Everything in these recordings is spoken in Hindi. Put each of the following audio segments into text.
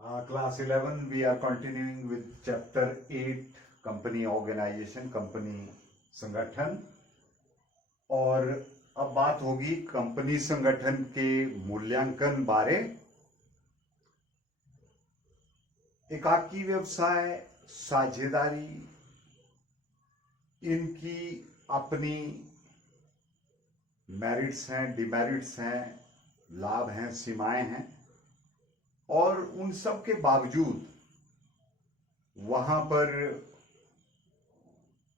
Class 11, we are continuing with chapter 8, company organisation, company संगठन। और अब बात होगी कंपनी संगठन के मूल्यांकन बारे। एकाकी व्यवसाय, साझेदारी, इनकी अपनी मेरिट्स हैं, डिमेरिट्स हैं, लाभ हैं, सीमाएं हैं, और उन सब के बावजूद वहां पर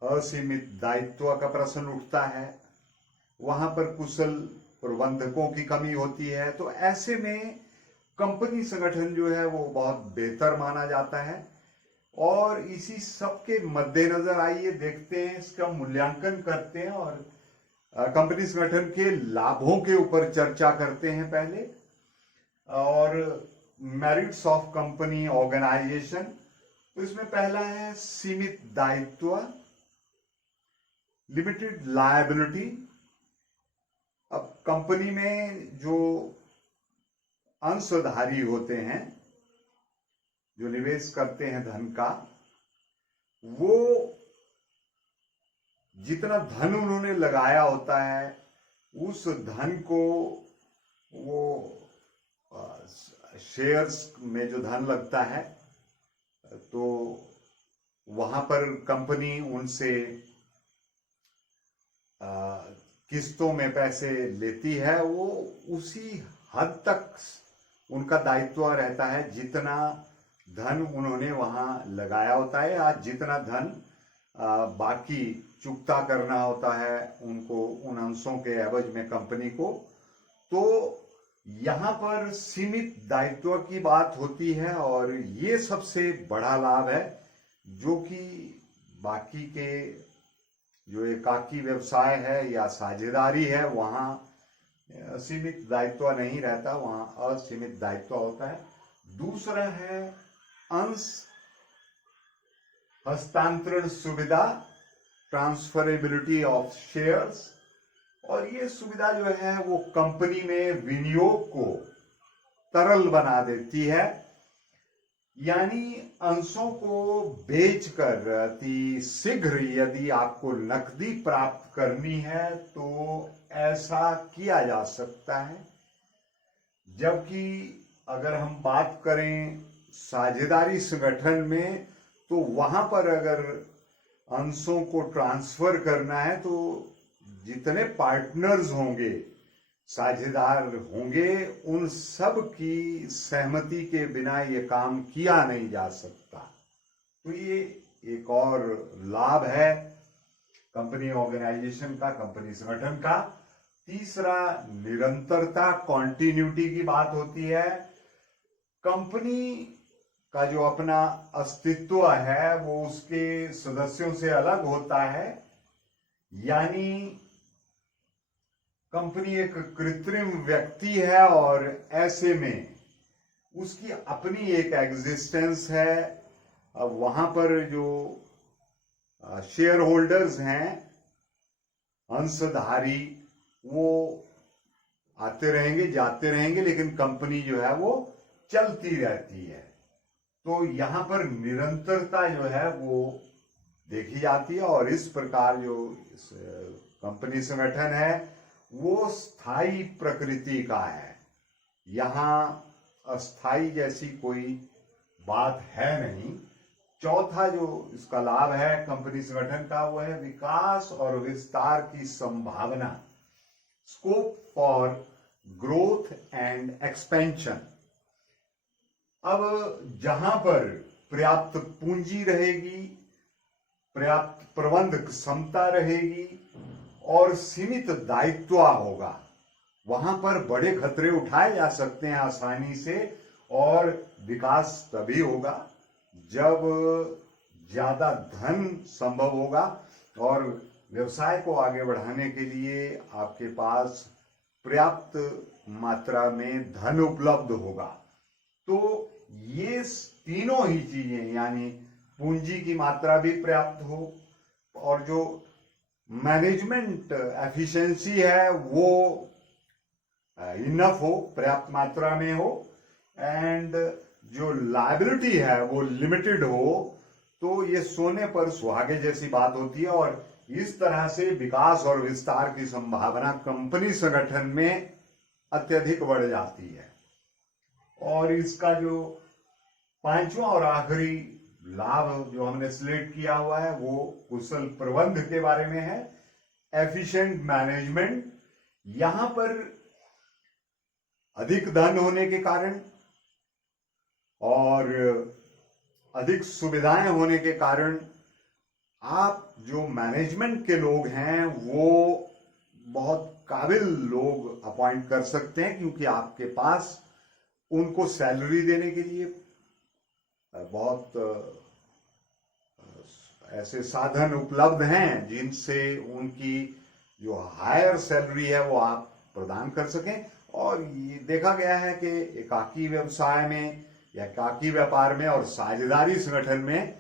असीमित दायित्व का प्रश्न उठता है, वहां पर कुशल प्रबंधकों की कमी होती है। तो ऐसे में कंपनी संगठन जो है वो बहुत बेहतर माना जाता है। और इसी सब के मद्देनजर आइए देखते हैं, इसका मूल्यांकन करते हैं और कंपनी संगठन के लाभों के ऊपर चर्चा करते हैं पहले। और मेरिट्स ऑफ कंपनी ऑर्गेनाइजेशन, तो इसमें पहला है सीमित दायित्व, लिमिटेड लायबिलिटी। अब कंपनी में जो अंशधारी होते हैं, जो निवेश करते हैं धन का, वो जितना धन उन्होंने लगाया होता है उस धन को वो शेयर्स में जो धन लगता है, तो वहां पर कंपनी उनसे किस्तों में पैसे लेती है। वो उसी हद तक उनका दायित्व रहता है जितना धन उन्होंने वहां लगाया होता है, या जितना धन बाकी चुकता करना होता है उनको उन अंशों के एवज में कंपनी को। तो यहां पर सीमित दायित्व की बात होती है, और ये सबसे बड़ा लाभ है, जो कि बाकी के जो एकाकी व्यवसाय है या साझेदारी है वहां सीमित दायित्व नहीं रहता, वहां असीमित दायित्व होता है। दूसरा है अंश हस्तांतरण सुविधा, ट्रांसफरेबिलिटी ऑफ शेयर्स। और ये सुविधा जो है वो कंपनी में विनियोग को तरल बना देती है, यानी अंशों को बेचकर अति शीघ्र यदि आपको नकदी प्राप्त करनी है तो ऐसा किया जा सकता है। जबकि अगर हम बात करें साझेदारी संगठन में, तो वहां पर अगर अंशों को ट्रांसफर करना है तो जितने पार्टनर्स होंगे, साझेदार होंगे, उन सब की सहमति के बिना ये काम किया नहीं जा सकता। तो ये एक और लाभ है कंपनी ऑर्गेनाइजेशन का, कंपनी संगठन का। तीसरा निरंतरता, कॉन्टिन्यूटी की बात होती है। कंपनी का जो अपना अस्तित्व है वो उसके सदस्यों से अलग होता है, यानी कंपनी एक कृत्रिम व्यक्ति है और ऐसे में उसकी अपनी एक एग्जिस्टेंस है। अब वहां पर जो शेयर होल्डर्स हैं, अंशधारी, वो आते रहेंगे, जाते रहेंगे, लेकिन कंपनी जो है वो चलती रहती है। तो यहां पर निरंतरता जो है वो देखी जाती है, और इस प्रकार जो कंपनी संगठन है वो स्थायी प्रकृति का है। यहां अस्थाई जैसी कोई बात है नहीं। चौथा जो इसका लाभ है कंपनी संगठन का, वो है विकास और विस्तार की संभावना, scope for growth and expansion. अब जहां पर पर्याप्त पूंजी रहेगी, पर्याप्त प्रबंध क्षमता रहेगी और सीमित दायित्व होगा, वहां पर बड़े खतरे उठाए जा सकते हैं आसानी से। और विकास तभी होगा जब ज्यादा धन संभव होगा, और व्यवसाय को आगे बढ़ाने के लिए आपके पास पर्याप्त मात्रा में धन उपलब्ध होगा। तो ये तीनों ही चीजें, यानी पूंजी की मात्रा भी पर्याप्त हो, और जो मैनेजमेंट एफिशिएंसी है वो इनफ हो, पर्याप्त मात्रा में हो, एंड जो लायबिलिटी है वो लिमिटेड हो, तो ये सोने पर सुहागे जैसी बात होती है और इस तरह से विकास और विस्तार की संभावना कंपनी संगठन में अत्यधिक बढ़ जाती है। और इसका जो पांचवा और आखिरी लाभ जो हमने सिलेक्ट किया हुआ है वो कुशल प्रबंध के बारे में है, एफिशिएंट मैनेजमेंट। यहां पर अधिक धन होने के कारण और अधिक सुविधाएं होने के कारण आप जो मैनेजमेंट के लोग हैं वो बहुत काबिल लोग अपॉइंट कर सकते हैं, क्योंकि आपके पास उनको सैलरी देने के लिए बहुत ऐसे साधन उपलब्ध हैं जिनसे उनकी जो हायर सैलरी है वो आप प्रदान कर सकें। और ये देखा गया है कि एकाकी व्यवसाय में या एकाकी व्यापार में और साझेदारी संगठन में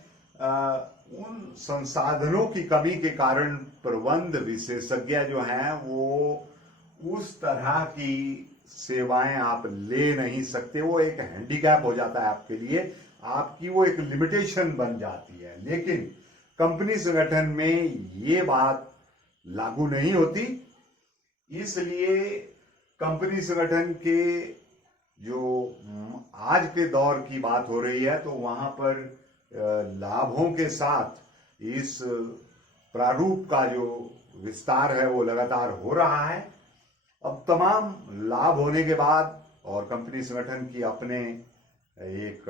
उन संसाधनों की कमी के कारण प्रबंध विशेषज्ञ जो हैं वो उस तरह की सेवाएं आप ले नहीं सकते। वो एक हैंडीकैप हो जाता है आपके लिए, आपकी वो एक लिमिटेशन बन जाती है। लेकिन कंपनी संगठन में ये बात लागू नहीं होती, इसलिए कंपनी संगठन के जो आज के दौर की बात हो रही है तो वहां पर लाभों के साथ इस प्रारूप का जो विस्तार है वो लगातार हो रहा है। अब तमाम लाभ होने के बाद और कंपनी संगठन की अपने एक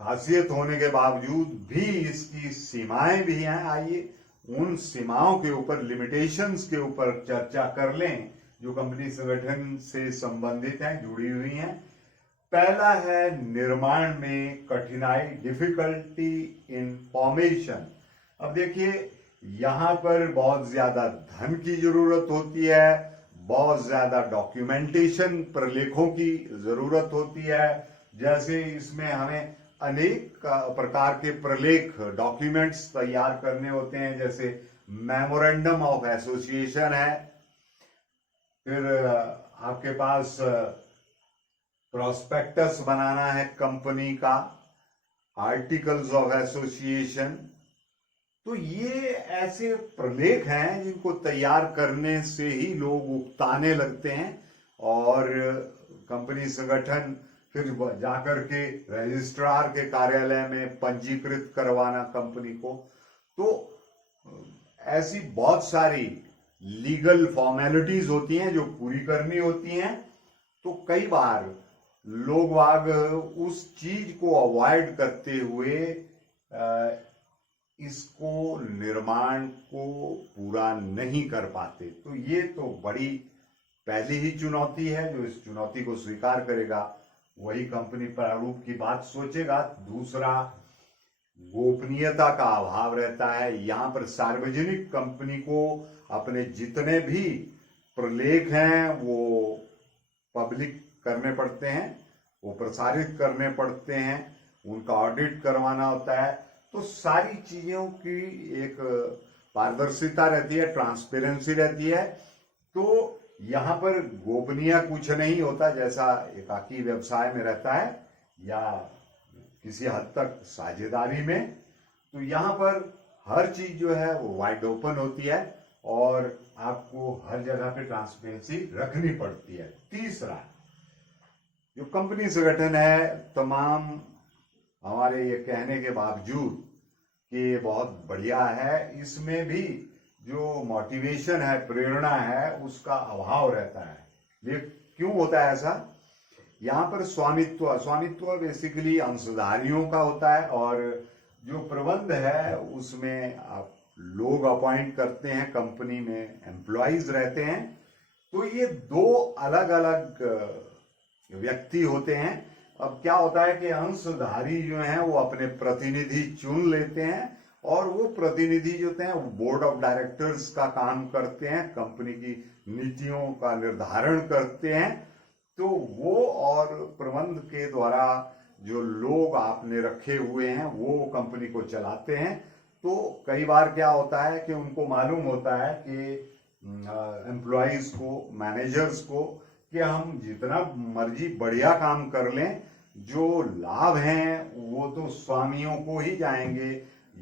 खासियत होने के बावजूद भी इसकी सीमाएं भी हैं। आइए उन सीमाओं के ऊपर, लिमिटेशंस के ऊपर चर्चा कर लें जो कंपनी संगठन से संबंधित हैं, जुड़ी हुई हैं। पहला है निर्माण में कठिनाई, डिफिकल्टी इन फॉर्मेशन। अब देखिए यहां पर बहुत ज्यादा धन की जरूरत होती है, बहुत ज्यादा डॉक्यूमेंटेशन, प्रलेखों की जरूरत होती है। जैसे इसमें हमें अनेक प्रकार के प्रलेख, डॉक्यूमेंट्स तैयार करने होते हैं, जैसे मेमोरेंडम ऑफ एसोसिएशन है, फिर आपके पास प्रोस्पेक्टस बनाना है कंपनी का, आर्टिकल्स ऑफ एसोसिएशन। तो ये ऐसे प्रलेख हैं जिनको तैयार करने से ही लोग उकताने लगते हैं और कंपनी संगठन फिर जाकर के रजिस्ट्रार के कार्यालय में पंजीकृत करवाना कंपनी को। तो ऐसी बहुत सारी लीगल फॉर्मेलिटीज होती हैं जो पूरी करनी होती हैं। तो कई बार लोग वाग उस चीज को अवॉइड करते हुए इसको निर्माण को पूरा नहीं कर पाते। तो ये तो बड़ी पहली ही चुनौती है। जो इस चुनौती को स्वीकार करेगा वही कंपनी प्रारूप की बात सोचेगा। दूसरा, गोपनीयता का अभाव रहता है। यहां पर सार्वजनिक कंपनी को अपने जितने भी प्रलेख हैं वो पब्लिक करने पड़ते हैं, वो प्रसारित करने पड़ते हैं, उनका ऑडिट करवाना होता है। तो सारी चीजों की एक पारदर्शिता रहती है, ट्रांसपेरेंसी रहती है। तो यहां पर गोपनीय कुछ नहीं होता जैसा एकाकी व्यवसाय में रहता है या किसी हद तक साझेदारी में। तो यहां पर हर चीज जो है वो वाइड ओपन होती है और आपको हर जगह पे ट्रांसपेरेंसी रखनी पड़ती है। तीसरा, जो कंपनी संगठन है, तमाम हमारे ये कहने के बावजूद कि ये बहुत बढ़िया है, इसमें भी जो मोटिवेशन है, प्रेरणा है, उसका अभाव रहता है। ये क्यों होता है ऐसा? यहाँ पर स्वामित्व बेसिकली अंशधारियों का होता है और जो प्रबंध है उसमें आप लोग अपॉइंट करते हैं, कंपनी में एम्प्लॉइज रहते हैं। तो ये दो अलग अलग व्यक्ति होते हैं। अब क्या होता है कि अंशधारी जो हैं वो अपने प्रतिनिधि चुन लेते हैं और वो प्रतिनिधि जो होते हैं वो बोर्ड ऑफ डायरेक्टर्स का काम करते हैं, कंपनी की नीतियों का निर्धारण करते हैं। तो वो और प्रबंध के द्वारा जो लोग आपने रखे हुए हैं वो कंपनी को चलाते हैं। तो कई बार क्या होता है कि उनको मालूम होता है कि एम्प्लॉइज को, मैनेजर्स को, कि हम जितना मर्जी बढ़िया काम कर लें जो लाभ हैं वो तो स्वामियों को ही जाएंगे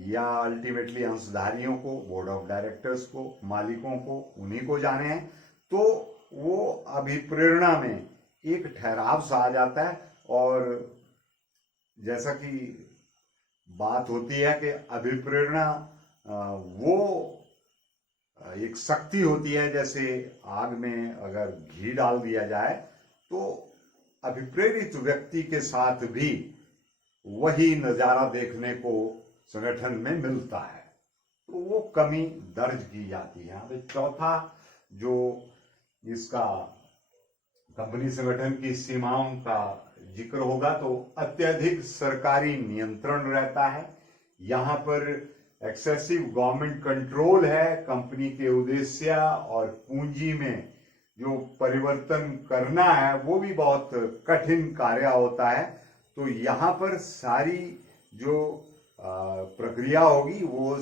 या अल्टीमेटली अंशधारियों को, बोर्ड ऑफ डायरेक्टर्स को, मालिकों को, उन्हीं को जाने हैं। तो वो अभिप्रेरणा में एक ठहराव सा आ जाता है। और जैसा कि बात होती है कि अभिप्रेरणा वो एक शक्ति होती है, जैसे आग में अगर घी डाल दिया जाए तो अभिप्रेरित व्यक्ति के साथ भी वही नजारा देखने को संगठन में मिलता है, तो वो कमी दर्ज की जाती है। अब चौथा जो इसका कंपनी संगठन की सीमाओं का जिक्र होगा तो अत्यधिक सरकारी नियंत्रण रहता है। यहाँ पर एक्सेसिव गवर्नमेंट कंट्रोल है। कंपनी के उद्देश्य और पूंजी में जो परिवर्तन करना है वो भी बहुत कठिन कार्य होता है। तो यहाँ पर सारी जो प्रक्रिया होगी वो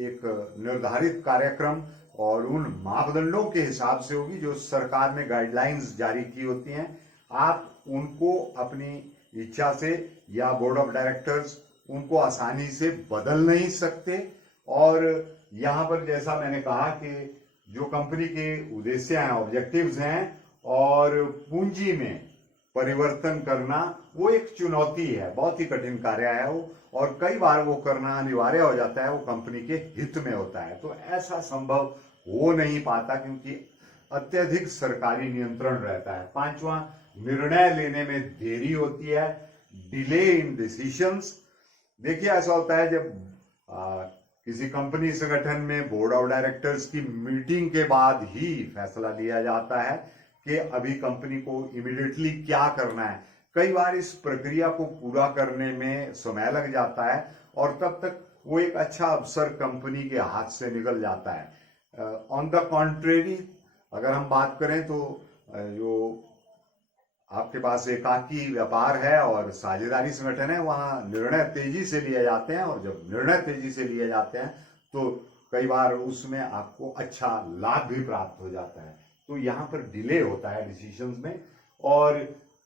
एक निर्धारित कार्यक्रम और उन मापदंडों के हिसाब से होगी जो सरकार ने गाइडलाइंस जारी की होती हैं। आप उनको अपनी इच्छा से या बोर्ड ऑफ डायरेक्टर्स उनको आसानी से बदल नहीं सकते। और यहाँ पर जैसा मैंने कहा कि जो कंपनी के उद्देश्य हैं, ऑब्जेक्टिव्स हैं, और पूंजी में परिवर्तन करना वो एक चुनौती है, बहुत ही कठिन कार्य है वो, और कई बार वो करना अनिवार्य हो जाता है, वो कंपनी के हित में होता है। तो ऐसा संभव हो नहीं पाता क्योंकि अत्यधिक सरकारी नियंत्रण रहता है। पांचवा, निर्णय लेने में देरी होती है, डिले इन डिसीजंस। देखिए ऐसा होता है जब किसी कंपनी संगठन में बोर्ड ऑफ डायरेक्टर्स की मीटिंग के बाद ही फैसला लिया जाता है कि अभी कंपनी को इमीडिएटली क्या करना है। कई बार इस प्रक्रिया को पूरा करने में समय लग जाता है और तब तक वो एक अच्छा अवसर कंपनी के हाथ से निकल जाता है। ऑन द कॉन्ट्रेरी अगर हम बात करें तो जो आपके पास एकाकी व्यापार है और साझेदारी संगठन है, वहां निर्णय तेजी से लिए जाते हैं, और जब निर्णय तेजी से लिए जाते हैं तो कई बार उसमें आपको अच्छा लाभ भी प्राप्त हो जाता है। तो यहाँ पर डिले होता है डिसीजंस में, और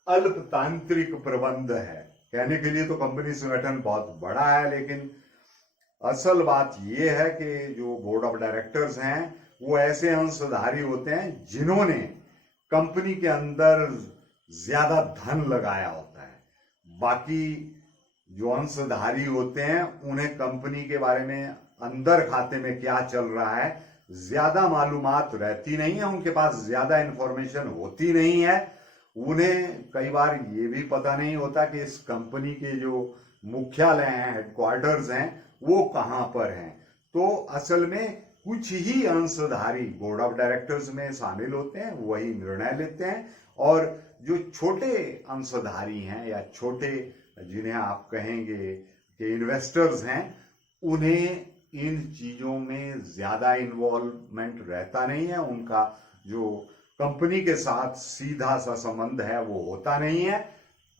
अल्पतांत्रिक प्रबंध है। कहने के लिए तो कंपनी संगठन बहुत बड़ा है, लेकिन असल बात यह है कि जो बोर्ड ऑफ डायरेक्टर्स हैं वो ऐसे अंशधारी होते हैं जिन्होंने कंपनी के अंदर ज्यादा धन लगाया होता है। बाकी जो अंशधारी होते हैं उन्हें कंपनी के बारे में, अंदर खाते में क्या चल रहा है, ज्यादा मालूमात रहती नहीं है, उनके पास ज्यादा इंफॉर्मेशन होती नहीं है। उन्हें कई बार ये भी पता नहीं होता कि इस कंपनी के जो मुख्यालय हैं, हेडक्वार्टर्स हैं, वो कहां पर हैं। तो असल में कुछ ही अंशधारी बोर्ड ऑफ डायरेक्टर्स में शामिल होते हैं, वही निर्णय लेते हैं, और जो छोटे अंशधारी हैं या छोटे जिन्हें आप कहेंगे कि इन्वेस्टर्स हैं, उन्हें इन चीजों में ज्यादा इन्वॉल्वमेंट रहता नहीं है। उनका जो कंपनी के साथ सीधा सा संबंध है वो होता नहीं है,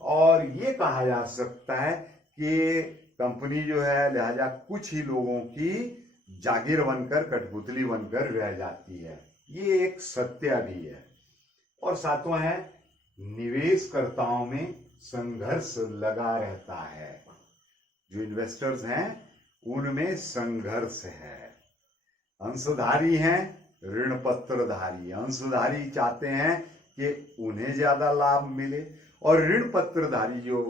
और ये कहा जा सकता है कि कंपनी जो है लिहाजा कुछ ही लोगों की जागीर बनकर, कठपुतली बनकर रह जाती है। ये एक सत्य भी है। और सातवां है, निवेशकर्ताओं में संघर्ष लगा रहता है। जो इन्वेस्टर्स हैं उनमें संघर्ष है। अंशधारी हैं, ऋण पत्रधारी। अंशधारी चाहते हैं कि उन्हें ज्यादा लाभ मिले, और ऋण पत्रधारी जो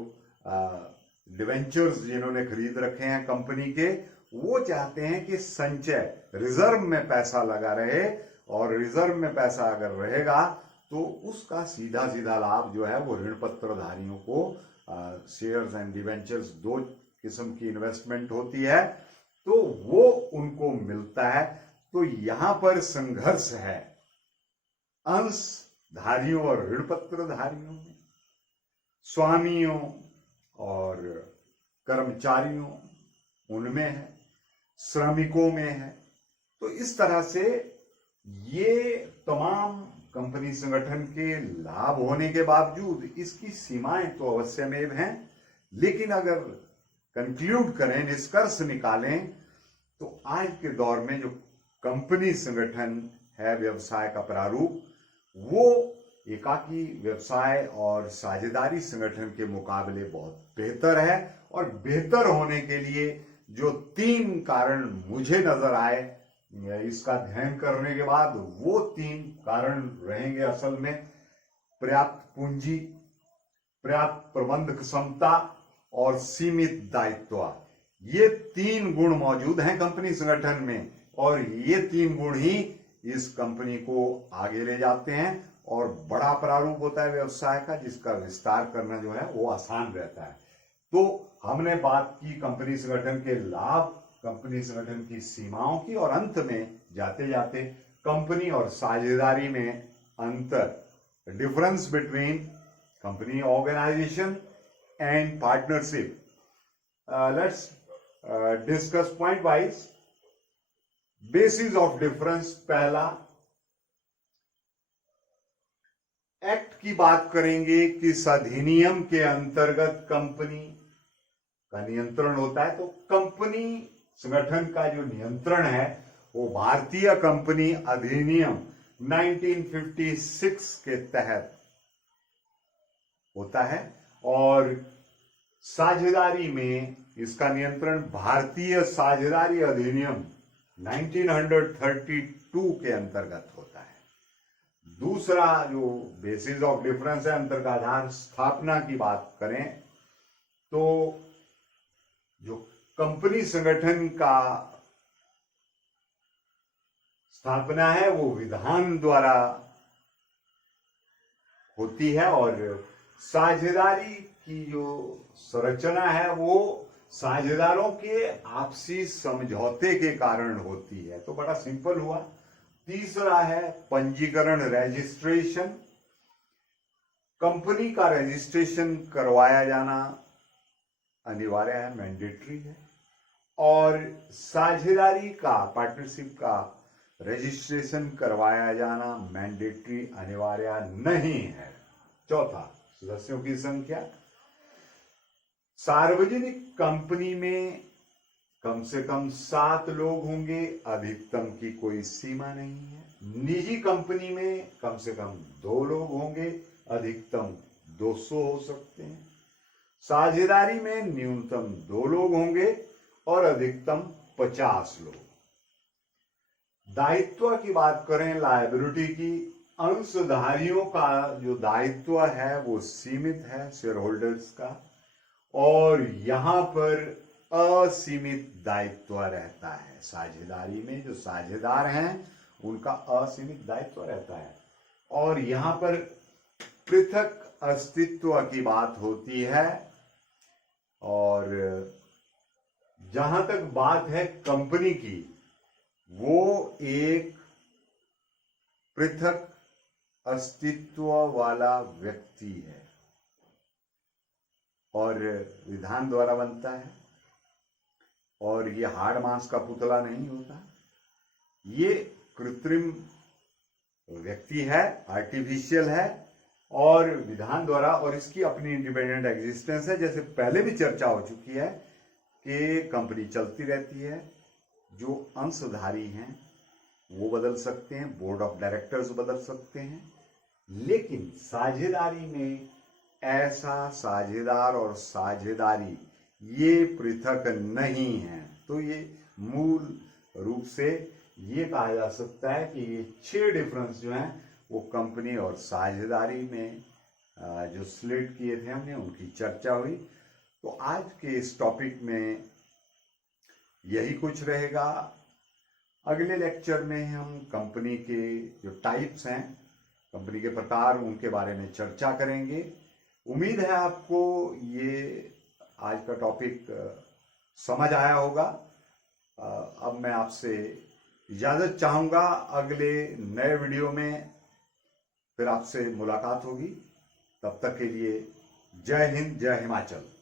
डिवेंचर्स जिन्होंने खरीद रखे हैं कंपनी के, वो चाहते हैं कि संचय, रिजर्व में पैसा लगा रहे, और रिजर्व में पैसा अगर रहेगा तो उसका सीधा सीधा लाभ जो है वो ऋण पत्रधारियों को, शेयर्स एंड डिवेंचर्स दो किस्म की इन्वेस्टमेंट होती है, तो वो उनको मिलता है। तो यहां पर संघर्ष है अंशधारियों और ऋण पत्रधारियों में, स्वामियों और कर्मचारियों उनमें है, श्रमिकों में है। तो इस तरह से ये तमाम कंपनी संगठन के लाभ होने के बावजूद इसकी सीमाएं तो अवश्यमेव हैं। लेकिन अगर कंक्लूड करें, निष्कर्ष निकालें, तो आज के दौर में जो कंपनी संगठन है, व्यवसाय का प्रारूप, वो एकाकी व्यवसाय और साझेदारी संगठन के मुकाबले बहुत बेहतर है। और बेहतर होने के लिए जो 3 कारण मुझे नजर आए इसका अध्ययन करने के बाद, वो 3 कारण रहेंगे असल में: पर्याप्त पूंजी, पर्याप्त प्रबंध क्षमता और सीमित दायित्व। ये 3 गुण मौजूद हैं कंपनी संगठन में, और ये 3 गुण ही इस कंपनी को आगे ले जाते हैं और बड़ा प्रारूप होता है व्यवसाय का, जिसका विस्तार करना जो है वो आसान रहता है। तो हमने बात की कंपनी संगठन के लाभ, कंपनी संगठन की सीमाओं की, और अंत में जाते जाते कंपनी और साझेदारी में अंतर, difference between company organisation and partnership. Let's discuss point wise. Basis of difference, पहला एक्ट की बात करेंगे। किस अधिनियम के अंतर्गत कंपनी का नियंत्रण होता है? तो कंपनी संगठन का जो नियंत्रण है वो भारतीय कंपनी अधिनियम 1956 के तहत होता है, और साझेदारी में इसका नियंत्रण भारतीय साझेदारी अधिनियम 1932 के अंतर्गत होता है। दूसरा जो बेसिस ऑफ डिफरेंस है, अंतर का आधार, स्थापना की बात करें तो जो कंपनी संगठन का स्थापना है वो विधान द्वारा होती है, और साझेदारी की जो संरचना है वो साझेदारों के आपसी समझौते के कारण होती है। तो बड़ा सिंपल हुआ। तीसरा है पंजीकरण, रजिस्ट्रेशन। कंपनी का रजिस्ट्रेशन करवाया जाना अनिवार्य है, मैंडेटरी है, और साझेदारी का, पार्टनरशिप का रजिस्ट्रेशन करवाया जाना मैंडेटरी, अनिवार्य नहीं है। चौथा, सदस्यों की संख्या। सार्वजनिक कंपनी में कम से कम 7 लोग होंगे, अधिकतम की कोई सीमा नहीं है। निजी कंपनी में कम से कम 2 लोग होंगे, अधिकतम 200 हो सकते हैं। साझेदारी में न्यूनतम 2 लोग होंगे और अधिकतम 50 लोग। दायित्व की बात करें, लायबिलिटी की, अंशधारियों का जो दायित्व है वो सीमित है, शेयर होल्डर्स का, और यहां पर असीमित दायित्व रहता है। साझेदारी में जो साझेदार हैं उनका असीमित दायित्व रहता है, और यहां पर पृथक अस्तित्व की बात होती है। और जहां तक बात है कंपनी की, वो एक पृथक अस्तित्व वाला व्यक्ति है और विधान द्वारा बनता है, और ये हाड़ मांस का पुतला नहीं होता। ये कृत्रिम व्यक्ति है, आर्टिफिशियल है, और विधान द्वारा, और इसकी अपनी इंडिपेंडेंट एग्जिस्टेंस है। जैसे पहले भी चर्चा हो चुकी है कि कंपनी चलती रहती है, जो अंशधारी हैं वो बदल सकते हैं, बोर्ड ऑफ डायरेक्टर्स बदल सकते हैं, लेकिन साझेदारी में ऐसा साझेदार और साझेदारी ये पृथक नहीं है। तो ये मूल रूप से ये कहा जा सकता है कि ये 6 डिफरेंस जो हैं वो कंपनी और साझेदारी में जो स्लेट किए थे हमने, उनकी चर्चा हुई। तो आज के इस टॉपिक में यही कुछ रहेगा। अगले लेक्चर में हम कंपनी के जो टाइप्स हैं, कंपनी के प्रकार, उनके बारे में चर्चा करेंगे। उम्मीद है आपको ये आज का टॉपिक समझ आया होगा। अब मैं आपसे इजाजत चाहूंगा। अगले नए वीडियो में फिर आपसे मुलाकात होगी। तब तक के लिए जय हिंद, जय हिमाचल।